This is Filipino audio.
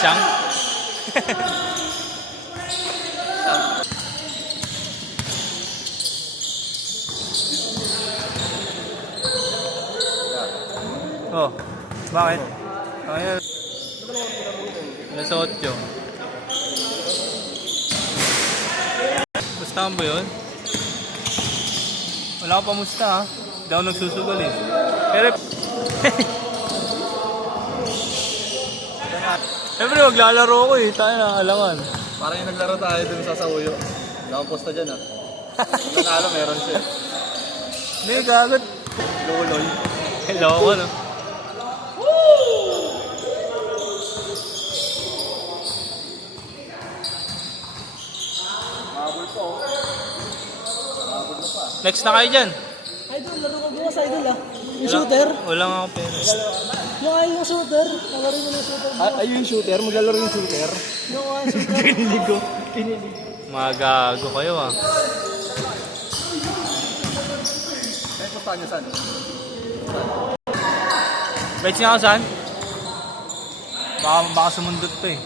Siyang. Oh, bakit? Kaya nasa 8. Mustahan ba yun? Wala ka pa musta ha? Hindi ako nagsusugal eh. Pero siyempre maglalaro ko eh. Tayo na alangan. Parang yung naglaro tayo dun sa Sauyo. Nakaposta dyan ah. Nanalo meron siya. Hindi, gagot. Loloy. Hello ko no? Mabul po. Mabul na pa. Next na kayo dyan. Idol, laro ka bukas, idol ah. Yung shooter. Wala nga akong pera. Yung shooter. Nalaro mo na shooter. Ayun yung shooter. Maglalaro yung shooter. Yung shooter. Kinilig ko. Magago kayo ah. Ay, punta niya saan? Bets nga ako saan? Baka sumundot pa eh.